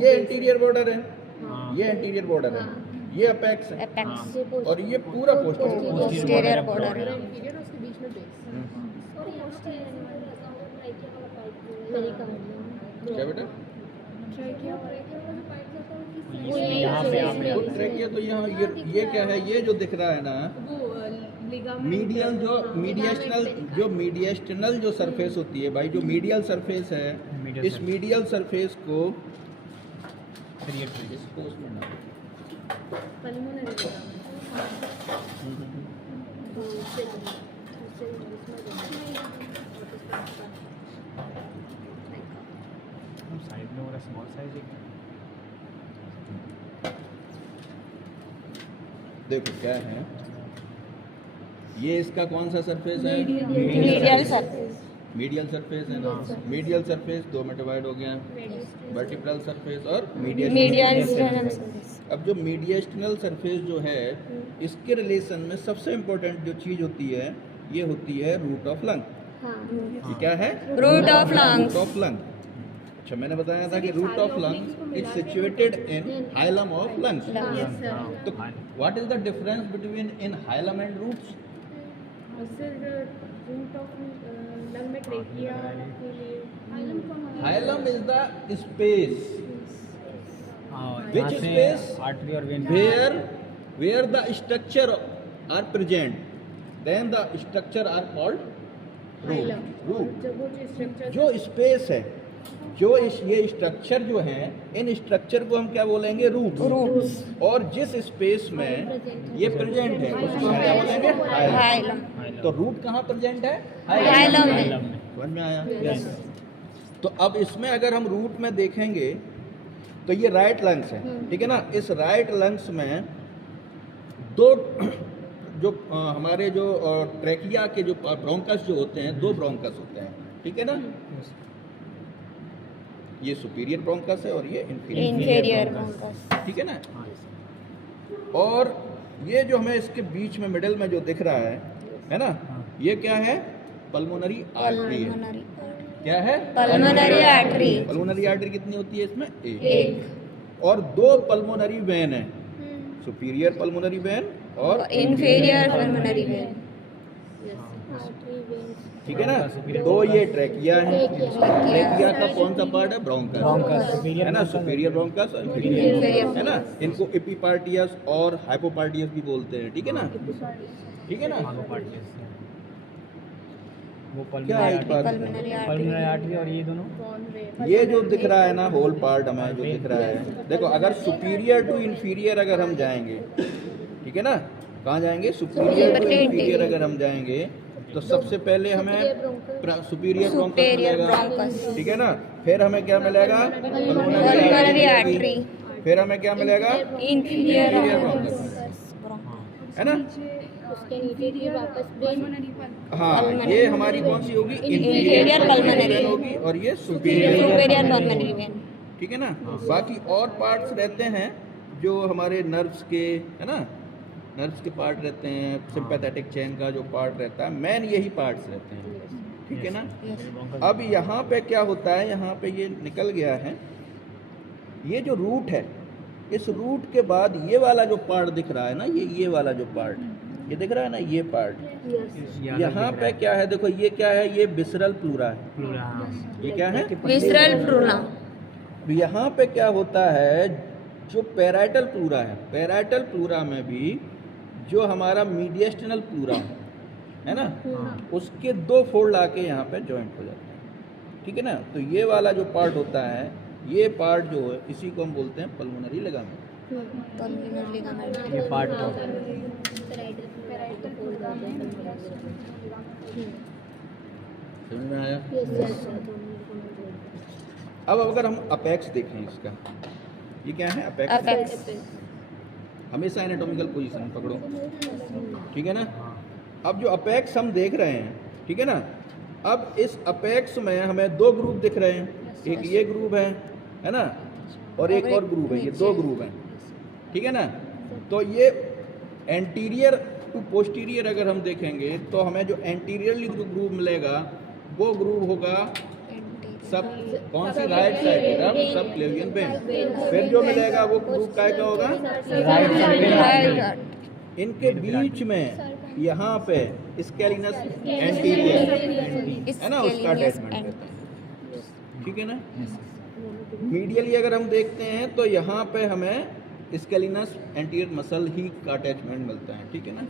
ये interior border है, ये इंटीरियर बॉर्डर है, ये अपेक्स है, और ये पूरा पोस्टीरियर बॉर्डर है। क्या बेटा? यहाँ पे तो ट्रैकिया तो यहाँ ये क्या है, ये जो दिख रहा है ना मीडियल जो मीडियस्टनल जो सरफेस होती है भाई, जो मीडियल सरफेस है, इस मीडियल सरफेस को साइड में वाला स्मॉल साइज है। देखो क्या है, ये इसका कौन सा सरफेस है? Medial surface. मीडियल सरफेस है ना। मीडियल सरफेस दो में डिवाइड हो गया, वर्टिब्रल सरफेस और मीडियल सरफेस। अब जो मीडियस्टनल सरफेस जो है, इसके रिलेशन में सबसे इम्पोर्टेंट जो चीज होती है, ये होती है रूट ऑफ लंग। ये क्या है? Root of lungs. Root of lung. अच्छा, मैंने बताया था कि root of lung is situated in hilum of lungs. तो what is the difference between in hilum and roots? Hilum is the space which space artery और vein where the structure are present, then the structure are called root. जो space है, जो ये structure जो है, इन structure को हम क्या बोलेंगे? रूट। और जिस स्पेस में ये प्रेजेंट है उसको हम क्या बोलेंगे? हाइलम। तो रूट कहाँ प्रेजेंट है? हाइलम में। समझ में आया? तो अब इसमें अगर हम रूट में देखेंगे तो ये राइट लंग्स है, ठीक है ना। इस राइट लंग्स में दो जो हमारे जो ट्रैकिया के जो ब्रोंकस जो होते हैं, दो ब्रोंकस होते हैं, ठीक है ना। ये सुपीरियर ब्रोंकस है और ये इंफीरियर ब्रोंकस, ठीक है ना। और ये जो हमें इसके बीच में मिडिल में जो दिख रहा है ना, ये क्या है? पल्मोनरी आर्टरी है। क्या है? Pulmonary artery. पल्मोनरी आर्टरी कितनी होती है इसमें? एक। और दो पल्मोनरी वेन है, सुपीरियर पल्मोनरी वेन और इंफीरियर पल्मोनरी वेन, ठीक है ना। दो ये ट्रैकिया है। ट्रैकिया का कौन सा पार्ट है? ब्रोंकस, है ना। सुपीरियर ब्रोंकस और इंफीरियर, है ना। इनको एपिपार्टियस और हाइपोपार्टियस भी बोलते हैं, ठीक है ना। ठीक है ना। वो क्या है पल्मोनरी आर्टरी और ये दोनों, ये जो दिख रहा है ना होल पार्ट हमें जो दिख रहा है, देखो अगर सुपीरियर टू इंफीरियर अगर हम जाएंगे, ठीक है ना, कहाँ जाएंगे? सुपीरियर टू इंफीरियर अगर हम जाएंगे तो सबसे पहले हमें सुपीरियर ब्रोंकस मिलेगा, ठीक है ना। फिर हमें क्या मिलेगा? Pulmonary artery. फिर हमें क्या मिलेगा? इंफीरियर ब्रोंकस, है ना। उसके नीचे भी वापस पल्मोनरी। हाँ, ये हमारी कौन सी होगी? इंफीरियर पल्मोनरी होगी, और ये सुपीरियर पल्मोनरी वेन, ठीक है ना। बाकी और पार्ट्स रहते हैं जो हमारे नर्व्स के, है ना, नर्व्स के पार्ट रहते हैं, सिंपैथेटिक चेन का जो पार्ट रहता है, मेन यही पार्ट्स रहते हैं, ठीक है ना। अब यहाँ पे क्या होता है, यहाँ पे ये निकल गया है, ये जो रूट है, इस रूट के बाद ये वाला जो पार्ट दिख रहा है ना, ये वाला जो पार्ट ये दिख रहा है ना, ये पार्ट, यहाँ पे क्या है? देखो ये क्या है? ये विसरल प्लूरा है। ये क्या है? Visceral pleura. यहाँ पे क्या होता है? जो पैराइटल प्लूरा है, पैराइटल प्लूरा में भी जो हमारा मीडियस्टनल प्लूरा है ना, उसके दो फोल्ड आके यहाँ पे जॉइंट हो जाते हैं, ठीक है ना। तो ये वाला जो पार्ट होता है, ये पार्ट जो है, इसी को हम बोलते हैं पल्मोनरी लिगामेंट। ये पार्ट समझ में आया? अब अगर हम अपेक्स देखें इसका, ये क्या है? अपेक्स। हमेशा एनाटॉमिकल पोजीशन पकड़ो, ठीक है ना। अब जो अपेक्स हम देख रहे हैं, ठीक है ना, अब इस अपेक्स में हमें दो ग्रुप दिख रहे हैं, एक ये ग्रुप है ना, और एक और ग्रुप है, ये दो ग्रुप हैं, ठीक है ना। तो ये एंटीरियर टू पोस्टीरियर अगर हम देखेंगे तो हमें जो एंटीरियरली ग्रुप मिलेगा वो ग्रुप होगा सब कौन सी राइट साइड सब क्लेवियन वेन। फिर जो मिलेगा वो ग्रुप काय का होगा, Right. इनके बीच में यहाँ पे स्केलिनस एंटीरियर है ना, उसका अटैचमेंट रहता है, ठीक है ना। मीडियली अगर हम देखते हैं तो यहाँ पे हमें स्केलिनस एंटीरियर मसल ही का अटैचमेंट मिलता है, ठीक है ना।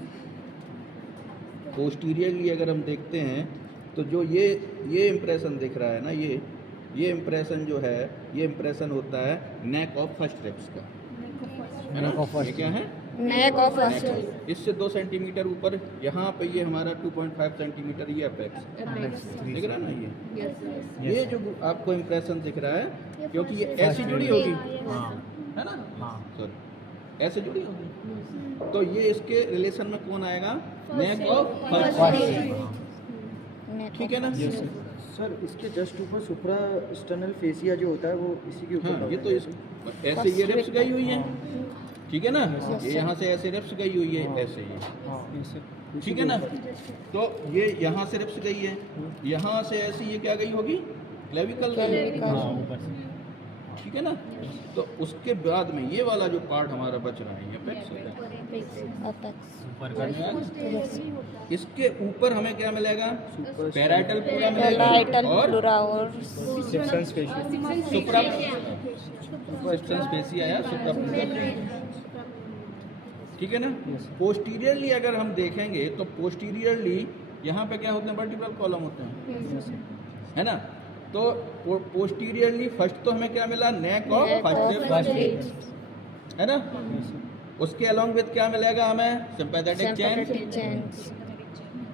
पोस्टीरियरली अगर हम देखते हैं तो जो ये इम्प्रेशन दिख रहा है ना, ये इम्प्रेशन जो है, ये इम्प्रेशन होता है नेक ऑफ फर्स्ट रिब्स का, है ना। ये क्या है, Neck of neck first. Of. इससे 2 सेंटीमीटर ऊपर यहाँ पे ये हमारा 2.5 सेंटीमीटर ये अपेक्स दिख रहा है ना। ये जो आपको इम्प्रेशन दिख रहा है, क्योंकि ये ऐसी जुड़ी होगी, हाँ है ना, हाँ सॉरी ऐसे जुड़ी होगी, तो ये इसके रिलेशन में कौन आएगा, नेक ऑफ फर्स्ट, Neck ठीक है ना। सर इसके जस्ट ऊपर सुप्रा स्टर्नल फेसिया जो होता है वो इसी के ऊपर हाँ, ये तो ऐसे ये रिब्स गई हुई है, ठीक है ना। ये यहाँ से ऐसे रिब्स गई हुई है, ऐसे ये, ठीक है ना। तो ये यहाँ से रिब्स गई है, यहाँ से ऐसी ये क्या गई होगी, क्लेविकल गई होगी, हाँ ऊपर से, ठीक है ना। तो उसके बाद में ये वाला जो पार्ट हमारा बच रहा है, ये अपेक्स होता है। Apex. ऊपर का इसके ऊपर हमें क्या मिलेगा, पैराइटल पूरा मिलेगा Parietal और pleura और सिप्सन्स फेशियल, सुप्रा सब्सटेंस फेसी आया, सुप्रा, ठीक है ना। पोस्टीरियरली अगर हम देखेंगे तो पोस्टीरियरली यहाँ पे क्या होते हैं, वर्टिब्रल कॉलम होते हैं, है ना। तो पोस्टीरियरली फर्स्ट तो हमें क्या मिला, नेक ऑफ फर्स्ट रिब्स, है ना। उसके अलोंग विद क्या मिलेगा हमें, सिंपैथेटिक चेन, sympathetic chains.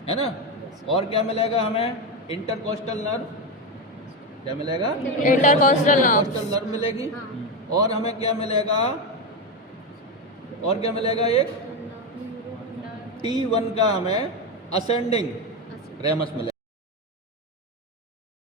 है ना। और क्या मिलेगा हमें, इंटरकोस्टल नर्व, क्या मिलेगा, Intercostal nerve. इंटरकोस्टल नर्व मिलेगी। और हमें क्या मिलेगा, और क्या मिलेगा, एक T1 का हमें असेंडिंग रेमस मिलेगा।